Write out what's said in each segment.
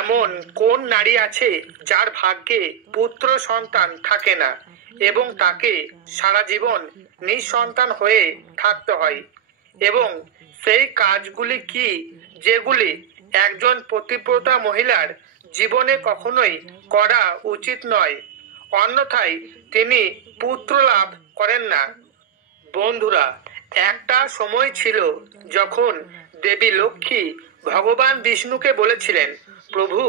এমন কোন নারী আছে যার ভাগ্যে পুত্র সন্তান থাকে না এবং তাকে সারা জীবন নিঃসন্তান হয়ে থাকতে হয়? এবং সেই কাজগুলি কি যেগুলি একজন পতিব্রতা মহিলার জীবনে কখনোই করা উচিত নয়, অন্যথায় তিনি পুত্র লাভ করেন না? বন্ধুরা, একটা সময় ছিল যখন দেবী লক্ষ্মী ভগবান বিষ্ণুকে বলেছিলেন, প্রভু,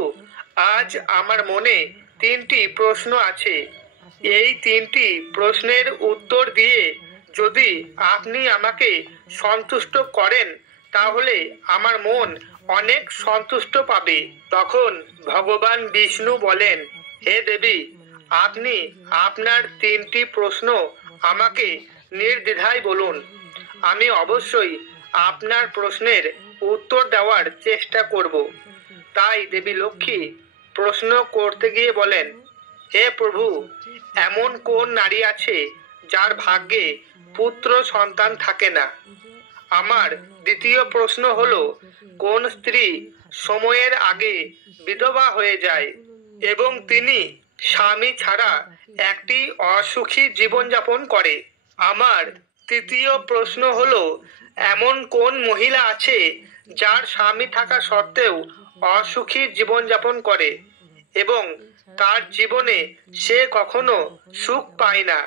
আজ আমার মনে 3টি প্রশ্ন আছে। এই 3টি প্রশ্নের উত্তর দিয়ে যদি আপনি আমাকে সন্তুষ্ট করেন তাহলে আমার মন অনেক সন্তুষ্ট পাবে। তখন ভগবান বিষ্ণু বলেন, হে দেবী, আপনি আপনার 3টি প্রশ্ন আমাকে নির্দ্বিধায় বলুন। আমি অবশ্যই আপনার প্রশ্নের উত্তর দেওয়ার চেষ্টা করব। তাই দেবী লক্ষ্মী প্রশ্ন করতে গিয়ে বলেন, হে প্রভু, এমন কোন নারী আছে যার ভাগ্যে পুত্র সন্তান থাকে না? আমার দ্বিতীয় প্রশ্ন হলো, কোন স্ত্রী সময়ের আগে বিধবা হয়ে যায় এবং তিনি স্বামী ছাড়া একটি অসুখী জীবনযাপন করে? আমার তৃতীয় প্রশ্ন হলো, এমন কোন মহিলা আছে যার স্বামী থাকা সত্ত্বেও অসুখী জীবনযাপন করে এবং তার জীবনে সে কখনো সুখ পায় না?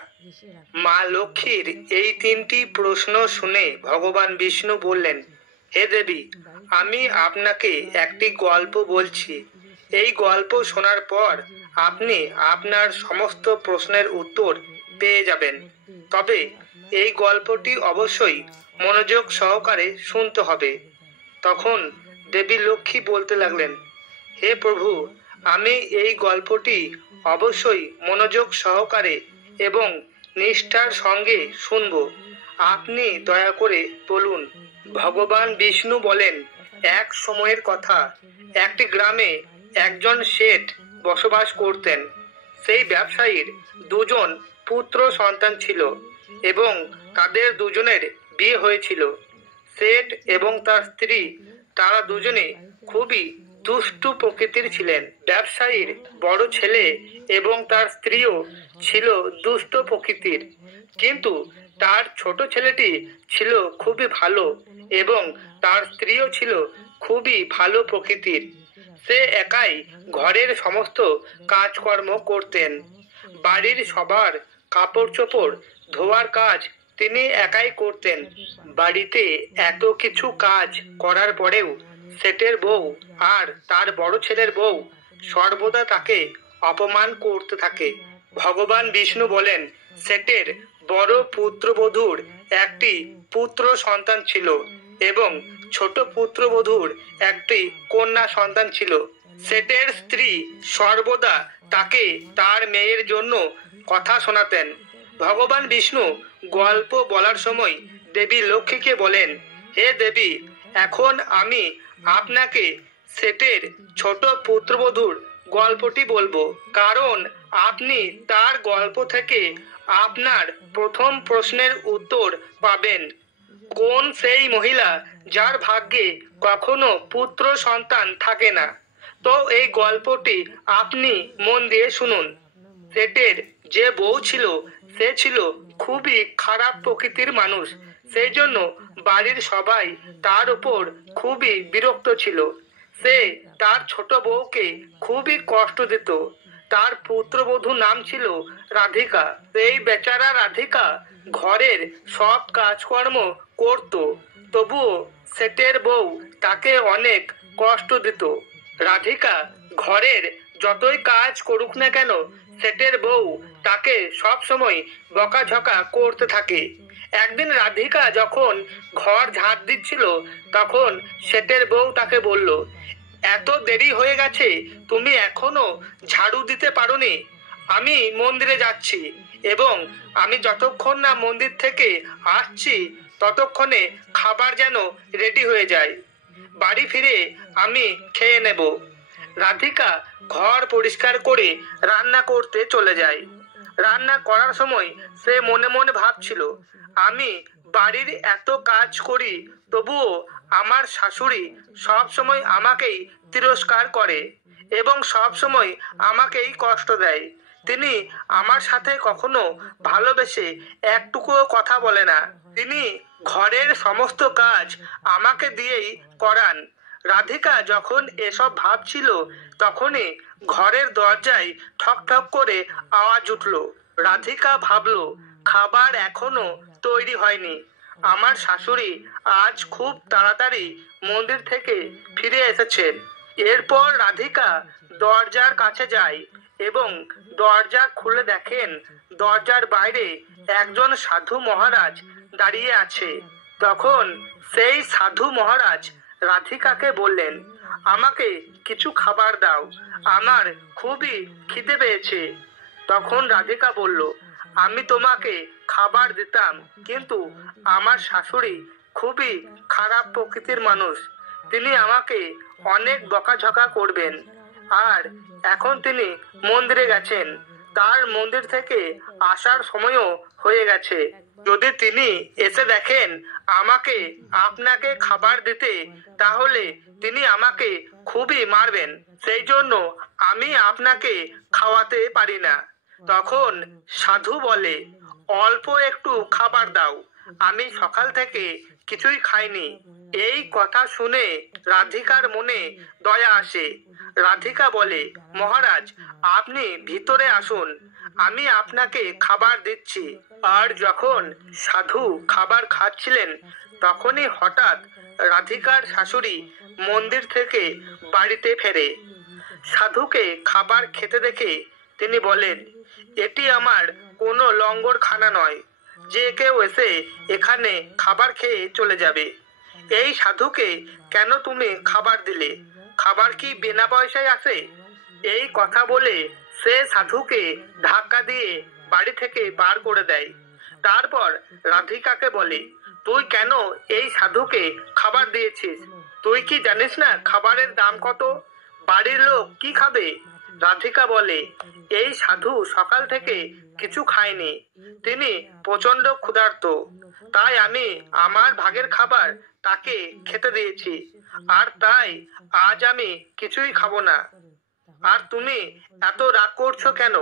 মা লক্ষ্মীর এই 3টি প্রশ্ন শুনে ভগবান বিষ্ণু বললেন, হে দেবী, আমি আপনাকে একটি গল্প বলছি। এই গল্প শোনার পর আপনি আপনার সমস্ত প্রশ্নের উত্তর পেয়ে যাবেন। তবে এই গল্পটি অবশ্যই মনোযোগ সহকারে শুনতে হবে। তখন দেবী লক্ষ্মী বলতে লাগলেন, হে প্রভু, আমি এই গল্পটি অবশ্যই মনোযোগ সহকারে এবং নিষ্ঠার সঙ্গে শুনব। আপনি দয়া করে বলুন। ভগবান বিষ্ণু বলেন, এক সময়ের কথা, একটি গ্রামে একজন শেঠ বসবাস করতেন। সেই ব্যবসায়ীর 2জন পুত্র সন্তান ছিল এবং তাদের 2জনের বিয়ে হয়েছিল। শেঠ এবং তার স্ত্রী, তারা 2জনে খুবই দুষ্টু প্রকৃতির ছিলেন। ব্যবসায়ীর বড় ছেলে এবং তার স্ত্রীও ছিল দুষ্ট প্রকৃতির, কিন্তু তার ছোট ছেলেটি ছিল খুবই ভালো এবং তার স্ত্রীও ছিল খুবই ভালো প্রকৃতির। সে একাই ঘরের সমস্ত কাজকর্ম করতেন। বাড়ির সবার কাপড় চোপড় ধোয়ার কাজ তিনি একাই করতেন। বাড়িতে এত কিছু কাজ করার পরেও শেঠের বউ আর তার বড় ছেলের বউ সর্বদা তাকে অপমান করতে থাকে। ভগবান বিষ্ণু বলেন, শেঠের বড় পুত্রবধূর একটি পুত্র সন্তান ছিল এবং ছোট পুত্রবধূর একটি কন্যা সন্তান ছিল। শেঠের স্ত্রী সর্বদা তাকে তার মেয়ের জন্য কথা শোনাতেন। ভগবান বিষ্ণু গল্প বলার সময় দেবী লক্ষ্মীকে বলেন, হে দেবী, এখন আমি আপনাকে শেঠের ছোট পুত্রবধূর গল্পটি বলবো, কারণ আপনি তার গল্প থেকে আপনার প্রথম প্রশ্নের উত্তর পাবেন। কোন সেই মহিলা যার ভাগ্যে কখনো পুত্র সন্তান থাকে না? তো এই গল্পটি আপনি মন দিয়ে শুনুন। শেঠের যে বউ ছিল সে ছিল খুবই খারাপ প্রকৃতির মানুষ। সেই জন্য বাড়ির সবাই তার উপর খুবই বিরক্ত ছিল। সে তার ছোট বউকে খুবই কষ্ট দিত। তার পুত্রবধূ নাম ছিল রাধিকা। এই বেচারা রাধিকা ঘরের সব কাজকর্ম করত, তবুও শেঠের বউ তাকে অনেক কষ্ট দিত। রাধিকা ঘরের যতই কাজ করুক না কেন, শেঠের বউ তাকে সব সময় বকাঝকা করতে থাকে। একদিন রাধিকা যখন ঘর ঝাড় দিচ্ছিল, তখন শেঠের বউ তাকে বলল, এত দেরি হয়ে গেছে, তুমি এখনো ঝাড়ু দিতে পারোনি? আমি মন্দিরে যাচ্ছি এবং আমি যতক্ষণ না মন্দির থেকে আসছি ততক্ষণে খাবার যেন রেডি হয়ে যায়। বাড়ি ফিরে আমি খেয়ে নেব। রাধিকা ঘর পরিষ্কার করে রান্না করতে চলে যায়। রান্না করার সময় সে মনে মনে ভাবছিল, আমি বাড়ির এত কাজ করি, তবুও আমার শাশুড়ি সব সময় আমাকেই তিরস্কার করে। এবং সব সময় আমাকেই কষ্ট দেয়। তিনি আমার সাথে কখনো ভালোবেসে একটুকুও কথা বলে না। তিনি ঘরের সমস্ত কাজ আমাকে দিয়েই করান। রাধিকা যখন এসব ভাবছিল তখনই ঘরের দরজায় ঠক ঠক করে আওয়াজ উঠল। রাধিকা ভাবল, খাবার এখনো তৈরি হয়নি। আমার শাশুড়ি আজ খুব তাড়াতাড়ি মন্দির থেকে ফিরে এসেছেন। এরপর রাধিকা দরজার কাছে যায় এবং দরজা খুলে দেখেন দরজার বাইরে একজন সাধু মহারাজ দাঁড়িয়ে আছে। তখন সেই সাধু মহারাজ রাধিকাকে বললেন, আমাকে কিছু খাবার দাও, আমার খুবই খিদে পেয়েছে। তখন রাধিকা বলল, আমি তোমাকে খাবার দিতাম, কিন্তু আমার শাশুড়ি খুবই খারাপ প্রকৃতির মানুষ। তিনি আমাকে অনেক বকাঝকা করবেন। আর এখন তিনি মন্দিরে গেছেন। তার মন্দির থেকে আসার সময়ও হয়ে গেছে। যদি তিনি এসে দেখেন আমাকে আপনাকে খাবার দিতে, তাহলে তিনি আমাকে খুবই মারবেন। সেই জন্য আমি আপনাকে খাওয়াতে পারি না। তখন সাধু বলে, অল্প একটু খাবার দাও, আমি সকাল থেকে কিছুই খাইনি। এই কথা শুনে রাধিকার মনে দয়া আসে। রাধিকা বলে, মহারাজ, আপনি ভিতরে আসুন, আমি আপনাকে খাবার দিচ্ছি। আর যখন সাধু খাবার খাচ্ছিলেন তখনই হঠাৎ রাধিকার শাশুড়ি মন্দির থেকে বাড়িতে ফেরে। সাধুকে খাবার খেতে দেখে তিনি বলেন, এটি আমার কোনো লঙ্গরখানা নয় যে কেউ এসে এখানে খাবার খেয়ে চলে যাবে। এই সাধুকে কেন তুমি খাবার দিলে? খাবার কি বিনা পয়সায় আসে? এই কথা বলে সে সাধুকে ধাক্কা দিয়ে বাড়ি থেকে বার করে দেয়। তারপর রাধিকাকে বলে, তুই কেন এই সাধুকে খাবার দিয়েছিস? তুই কি জানিস না খাবারের দাম কত? বাড়ির লোক কি খাবে? রাধিকা বলে, এই সাধু সকাল থেকে কিছু খায়নি, তিনি প্রচন্ড ক্ষুধার্ত, তাই আমি আমার ভাগের খাবার তাকে খেতে দিয়েছি। আর তাই আজ আমি কিছুই খাবো না। আর তুমি এত রাগ করছো কেন?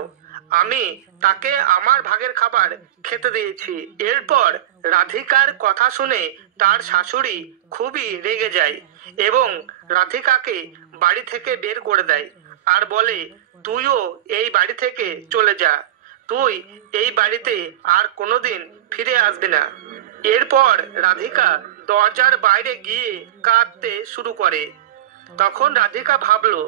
আমি তাকে আমার ভাগের খাবার খেতে দিয়েছি। এরপর রাধিকার কথা শুনে তার শাশুড়ি খুবই রেগে যায় এবং রাধিকাকে বাড়ি থেকে বের করে দেয় আর বলে, তুইও এই বাড়ি থেকে চলে যা, তুই এই বাড়িতে আর কোনোদিন ফিরে আসবি না। এরপর রাধিকা দরজার বাইরে গিয়ে কাঁদতে শুরু করে। তখন রাধিকা ভাবলো,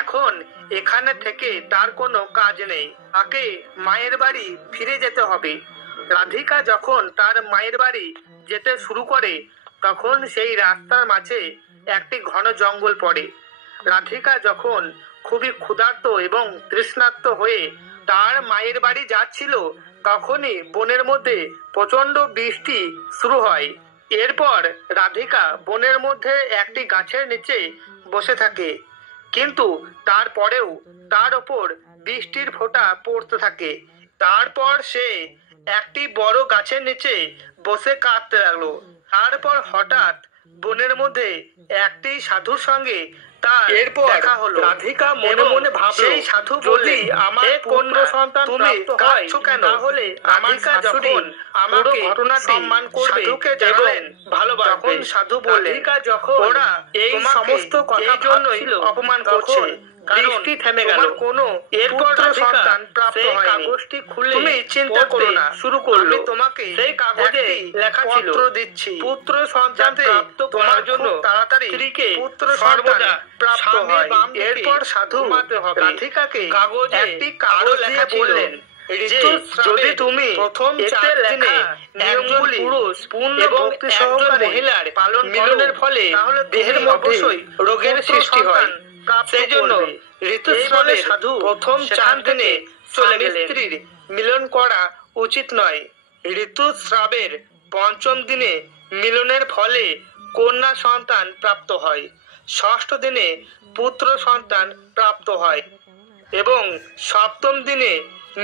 এখন এখানে থেকে তার কোনো কাজ নেই, তাকে মায়ের বাড়ি ফিরে যেতে হবে। রাধিকা যখন তার মায়ের বাড়ি যেতে শুরু করে তখন সেই রাস্তার মাঝে একটি ঘন জঙ্গল পড়ে। রাধিকা যখন খুবই ক্ষুধার্ত এবং তৃষ্ণার্ত হয়ে তার মায়ের বাড়ি যাচ্ছিল তখনই বনের মধ্যে প্রচন্ড বৃষ্টি শুরু হয়। এরপর রাধিকা বনের মধ্যে একটি গাছের নিচে বসে থাকে, কিন্তু তারপরেও তার ওপর বৃষ্টির ফোঁটা পড়তে থাকে। তারপর সে একটি বড় গাছের নিচে বসে কাঁদতে লাগলো। তারপর হঠাৎ বনের মধ্যে একটি সাধুর সঙ্গে তার দেখা হলো। রাধিকা মনে মনে ভাবলো, সেই সাধু বললে, আমার কন্য সন্তান তুমি কাঁদছো কেন? তাহলে আমার শাশুড়ি আমাকে ঘটনাটি সম্মান করবে, সাধুকে জানালেন ভালোবাসবে। তখন সাধু বললেন, যখন ওরা এই সমস্ত কথা জন্যই অপমান করছে, বৃষ্টি থেমে গেল, কোনো এরপর সন্তান প্রাপ্ত হয়নি। কাগজটি খুলে তুমি চিন্তা করো না শুরু করলো। তোমাকে সেই কাগজে লেখা ছিল, পত্র দিচ্ছি, পুত্র সন্তান প্রাপ্ত করার জন্য তাড়াতাড়ি স্ত্রীকে পুত্র সর্বদা প্রাপ্ত হয়। এরপর সাধু রাধিকাকে কাগজে একটি কাগজ লেখা বললেন, যদি তুমি প্রথম 4 দিনে একজন পুরুষ পূর্ণ ভক্তি সহকারে মহিলার পালন মিলনের ফলে দেহের মধ্যে রোগের সৃষ্টি হয়। সেই জন্য ঋতুস্রাবের সাধু প্রথম 4 দিনে চলে গেলেন। স্ত্রীর মিলন করা উচিত নয়। ঋতুস্রাবের 5ম দিনে মিলনের ফলে কন্যা সন্তান প্রাপ্ত হয়, 6ষ্ঠ দিনে পুত্র সন্তান প্রাপ্ত হয় এবং 7ম দিনে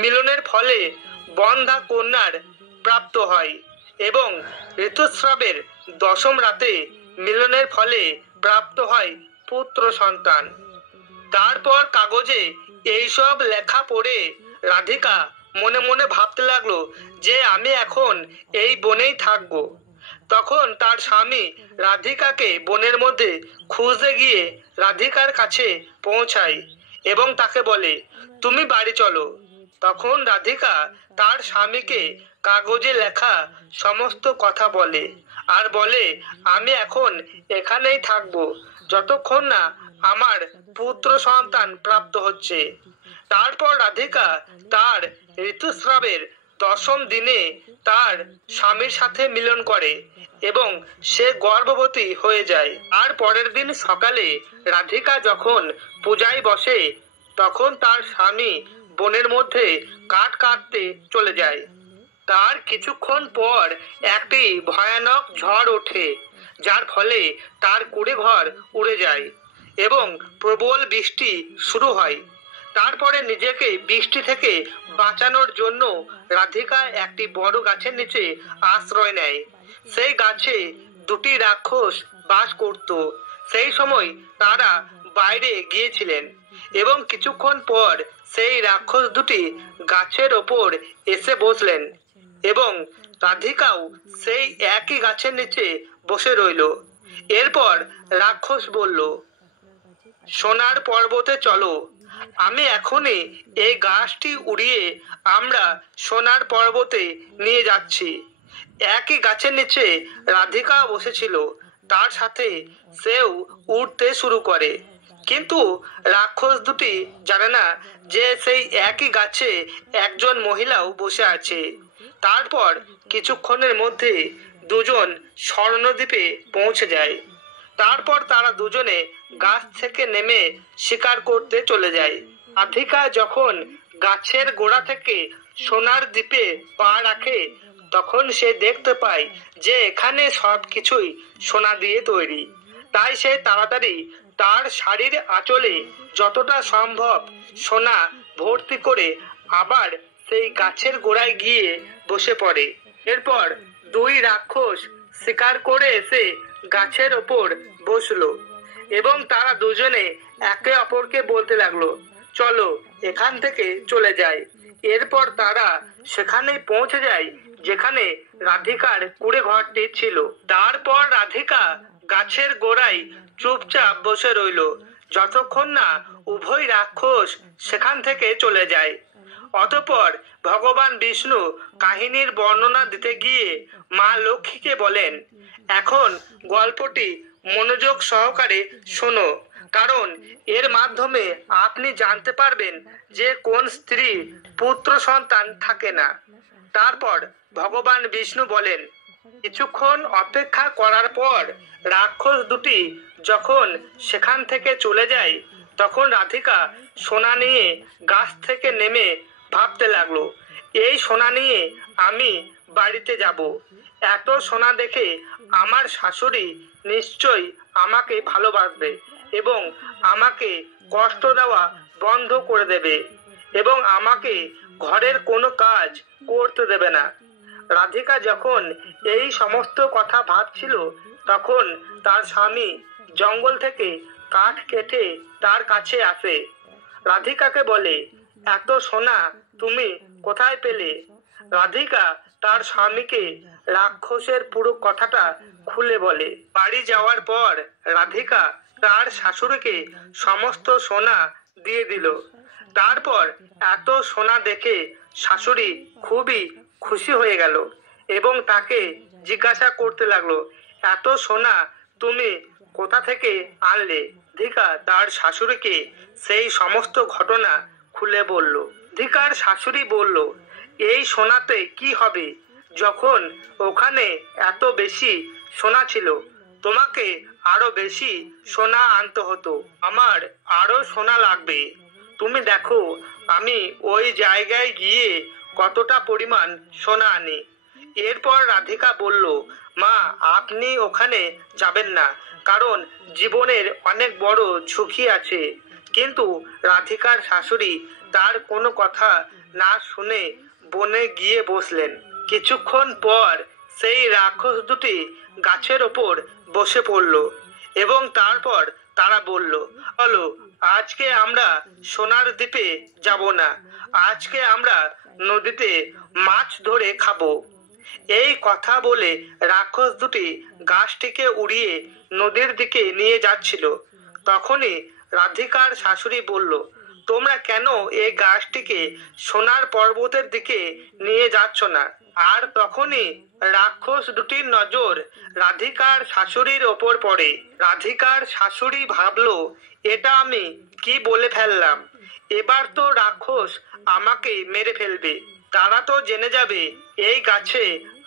মিলনের ফলে বন্ধা কন্যার প্রাপ্ত হয় এবং ঋতুস্রাবের 10ম রাতে মিলনের ফলে প্রাপ্ত হয় পুত্র সন্তান। তারপর কাগজে এইসব লেখা পড়ে রাধিকা মনে মনে ভাবতে লাগলো যে আমি এখন এই বনেই থাকবো। তখন তার স্বামী রাধিকাকে বনের মধ্যে খুঁজতে গিয়ে রাধিকার কাছে পৌঁছায় এবং তাকে বলে, তুমি বাড়ি চলো। তখন রাধিকা তার স্বামীকে কাগজে লেখা সমস্ত কথা বলে আর বলে, আমি এখন এখানেই থাকবো যতক্ষণ না আমার পুত্র সন্তান প্রাপ্ত হচ্ছে। তারপর রাধিকা তার ঋতুস্রাবের 10ম দিনে তার স্বামীর সাথে মিলন করে এবং সে গর্ভবতী হয়ে যায়। আর পরের দিন সকালে রাধিকা যখন পূজায় বসে তখন তার স্বামী বনের মধ্যে কাঠ কাটতে চলে যায়। তার কিছুক্ষণ পর একটি ভয়ানক ঝড় ওঠে, যার ফলে তার কুড়ে ঘর উড়ে যায় এবং প্রবল বৃষ্টি শুরু হয়। তারপরে নিজেকে বৃষ্টি থেকে বাঁচানোর জন্য রাধিকা একটি বড় গাছের নিচে আশ্রয় নেয়। সেই গাছে 2টি রাক্ষস বাস করত। সেই সময় তারা বাইরে গিয়েছিলেন এবং কিছুক্ষণ পর সেই রাক্ষস দুটি গাছের ওপর এসে বসলেন এবং রাধিকাও সেই একই গাছের নিচে বসে রইল। এরপর রাক্ষস বলল, সোনার পর্বতে চলো, আমি এখনই এই গাছটি উড়িয়ে আমরা সোনার পর্বতে নিয়ে যাচ্ছি। একই গাছের নিচে রাধিকা বসেছিল, তার সাথে সেও উঠতে শুরু করে। কিন্তু রাক্ষস দুটি জানে না যে সেই একই গাছে একজন মহিলাও বসে আছে। তারপর কিছুক্ষণের মধ্যে দুজন স্বর্ণদ্বীপে পৌঁছে যায়। তারপর তারা দুজনে গাছ থেকে নেমে শিকার করতে চলে যায়। রাধিকা যখন গাছের গোড়া থেকে সোনার দ্বীপে পা রাখে তখন সে দেখতে পায় যে এখানে সবকিছুই সোনা দিয়ে তৈরি। তাই সে তাড়াতাড়ি তার শাড়ির আঁচলে যতটা সম্ভব সোনা ভর্তি করে আবার সেই গাছের গোড়ায় গিয়ে বসে পড়ে। এরপর 2 রাক্ষস শিকার করে এসে গাছের ওপর বসলো এবং তারা দুজনে একে অপরকে বলতে লাগলো, চলো এখান থেকে চলে যাই। এরপর তারা সেখানেই পৌঁছে যায় যেখানে রাধিকার কুড়ে ঘরটি ছিল। তারপর রাধিকা গাছের গোড়ায় চুপচাপ বসে রইল যতক্ষণ না উভয় রাক্ষস সেখান থেকে চলে যায়। অতঃপর ভগবান বিষ্ণু কাহিনীর বর্ণনা দিতে গিয়ে মা লক্ষ্মীকে বলেন, এখন গল্পটি মনোযোগ সহকারে শোনো, কারণ এর মাধ্যমে আপনি জানতে পারবেন যে কোন স্ত্রী পুত্র সন্তান থাকে না। তারপর ভগবান বিষ্ণু বলেন, কিছুক্ষণ অপেক্ষা করার পর রাক্ষস দুটি যখন সেখান থেকে চলে যায় তখন রাধিকা সোনা নিয়ে গাছ থেকে নেমে ভাবতে লাগলো, এই সোনা নিয়ে আমি বাড়িতে যাব। এত সোনা দেখে আমার শাশুড়ি নিশ্চয়ই আমাকে ভালোবাসবে এবং আমাকে কষ্ট দেওয়া বন্ধ করে দেবে এবং আমাকে ঘরের কোনো কাজ করতে দেবে না। রাধিকা যখন এই সমস্ত কথা ভাবছিল তখন তার স্বামী জঙ্গল থেকে কাঠ কেটে তার কাছে আসে। রাধিকাকে বলে, এত সোনা তুমি কোথায় পেলে? রাধিকা তার স্বামীকে রাক্ষসের পুরো কথাটা খুলে বলে। বাড়ি যাওয়ার পর রাধিকা তার শাশুড়িকে সমস্ত সোনা দিয়ে দিল। তারপর এত সোনা দেখে শাশুড়ি খুবই খুশি হয়ে গেল এবং তাকে জিজ্ঞাসা করতে লাগলো, এত সোনা তুমি কোথা থেকে আনলে? রাধিকা তার শাশুড়িকে সেই সমস্ত ঘটনা খুলে বলল। রাধিকার শাশুড়ি বলল, এই সোনাতে কি হবে, যখন ওখানে এত বেশি সোনা ছিল তোমাকে আরো বেশি সোনা আনতে হতো। আমার আরো সোনা লাগবে, তুমি দেখো আমি ওই জায়গায় গিয়ে কতটা পরিমাণ সোনা আনি। এরপর রাধিকা বলল, মা আপনি ওখানে যাবেন না, কারণ জীবনের অনেক বড় ঝুঁকি আছে। কিন্তু রাধিকার শাশুড়ি তার কোনো কথা না শুনে বনে গিয়ে বসলেন। কিছুক্ষণ পর সেই রাক্ষস দুটি গাছের ওপর বসে পড়ল এবং তারপর তারা বলল, চলো আজকে আমরা সোনার দ্বীপে যাব না, আজকে আমরা নদীতে মাছ ধরে খাবো। এই কথা বলে রাক্ষস দুটি গাছটিকে উড়িয়ে নদীর দিকে নিয়ে যাচ্ছিল। তখনই রাধিকার শাশুড়ি বলল, তোমরা কেন এই গাছটিকে সোনার পর্বতের দিকে নিয়ে যাচ্ছ না? আর তখনই রাক্ষস দুটির নজর রাধিকার শাশুড়ির ওপর পড়ে। রাধিকার শাশুড়ি ভাবলো, এটা আমি কি বলে ফেললাম, এবার তো রাক্ষস আমাকে মেরে ফেলবে, তারা তো জেনে যাবে এই গাছে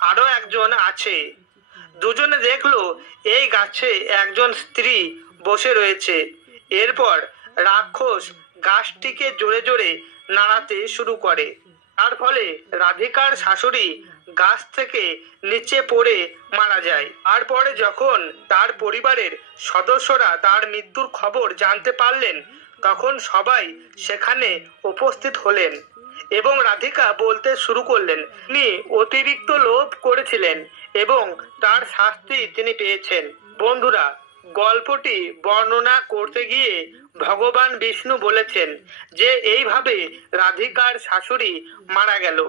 আরো একজন আছে। দুজনে দেখলো এই গাছে একজন স্ত্রী বসে রয়েছে। এরপর রাক্ষস গাছটিকে জোরে জোরে নাড়াতে শুরু করে। তার ফলে রাধিকার শাশুড়ি গাছ থেকে নিচে পড়ে মারা যায়। আর পরে যখন তার পরিবারের সদস্যরা তার মৃত্যুর খবর জানতে পারলেন, তখন সবাই সেখানে উপস্থিত হলেন এবং রাধিকা বলতে শুরু করলেন, তিনি অতিরিক্ত লোভ করেছিলেন এবং তার শাস্তি তিনি পেয়েছেন। বন্ধুরা, গল্পটি বর্ণনা করতে গিয়ে ভগবান বিষ্ণু বলেছেন যে এইভাবে রাধিকার শাশুড়ি মারা গেল,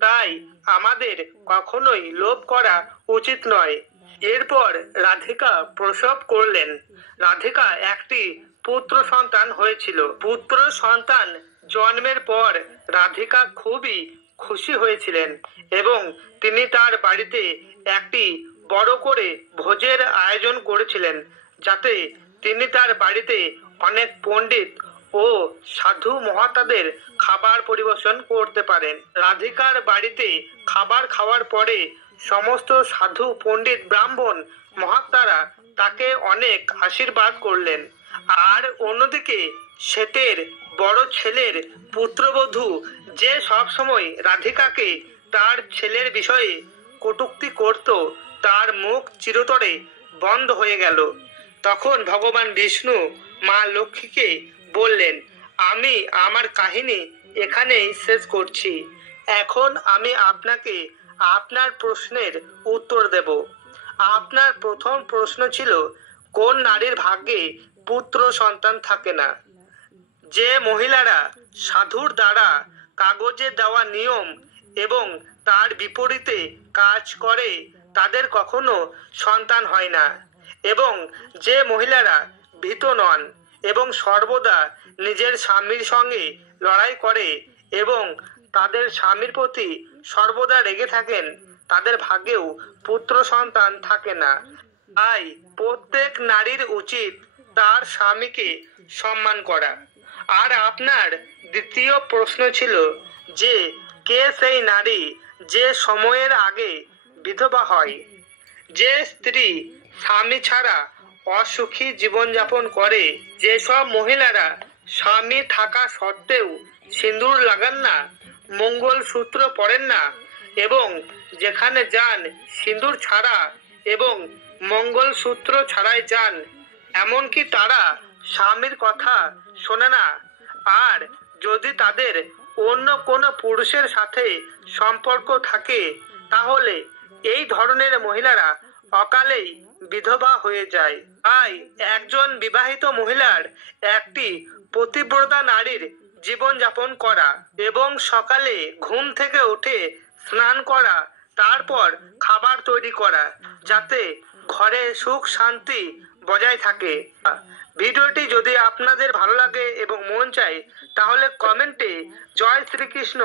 তাই আমাদের কখনোই লোভ করা উচিত নয়। এরপর রাধিকা প্রসব করলেন। রাধিকা একটি পুত্র সন্তান হয়েছিল। পুত্র সন্তান জন্মের পর রাধিকা খুবই খুশি হয়েছিলেন এবং তিনি তার বাড়িতে একটি বড় করে ভোজের আয়োজন করেছিলেন, যাতে তিনি তার বাড়িতে অনেক পণ্ডিত ও সাধু মহাত্মাদের খাবার পরিবেশন করতে পারেন। রাধিকার বাড়িতে খাবার খাওয়ার পরে সমস্ত সাধু পণ্ডিত ব্রাহ্মণ মহাত্মারা তাকে অনেক আশীর্বাদ করলেন। আর অন্যদিকে শ্বেতের বড় ছেলের পুত্রবধূ, যে সবসময় রাধিকাকে তার ছেলের বিষয়ে কটূক্তি করত, তার মুখ চিরতরে বন্ধ হয়ে গেল। তখন ভগবান বিষ্ণু মা লক্ষ্মীকে বললেন, আমি আমার কাহিনী এখানেই শেষ করছি। এখন আমি আপনাকে আপনার প্রশ্নের উত্তর দেব। আপনার প্রথম প্রশ্ন ছিল, কোন নারীর ভাগ্যে পুত্র সন্তান থাকে না? যে মহিলারা সাধুর দ্বারা কাগজে দেওয়া নিয়ম এবং তার বিপরীতে কাজ করে, তাদের কখনো সন্তান হয় না। এবং যে মহিলারা ভীত নন এবং সর্বদা নিজের স্বামীর সঙ্গে লড়াই করে এবং তাদের স্বামীর প্রতি সর্বদা রেগে থাকেন, তাদের ভাগ্যেও পুত্র সন্তান থাকে না। তাই প্রত্যেক নারীর উচিত তার স্বামীকে সম্মান করা। আর আপনার দ্বিতীয় প্রশ্ন ছিল যে, কে সেই নারী যে সময়ের আগে বিধবা হয়? যে স্ত্রী স্বামী ছাড়া অসুখী জীবনযাপন করে। যেসব মহিলারা স্বামী থাকা সত্ত্বেও সিঁদুর লাগান না, মঙ্গলসূত্র পরেন না এবং যেখানে যান সিঁদুর ছাড়া এবং মঙ্গলসূত্র ছাড়াই যান, এমনকি তারা স্বামীর কথা শোনে না। আর যদি তাদের অন্য কোনো পুরুষের সাথে সম্পর্ক থাকে, তাহলে এই ধরনের মহিলারা অকালেই বিধবা হয়ে যায়। তাই একজন বিবাহিত মহিলার একটি পতিব্রতা নারীর জীবনযাপন করা এবং সকালে ঘুম থেকে উঠে স্নান করা, তারপর খাবার তৈরি করা, যাতে ঘরে সুখ শান্তি বজায় থাকে। ভিডিওটি যদি আপনাদের ভালো লাগে এবং মন চায়, তাহলে কমেন্টে জয় শ্রীকৃষ্ণ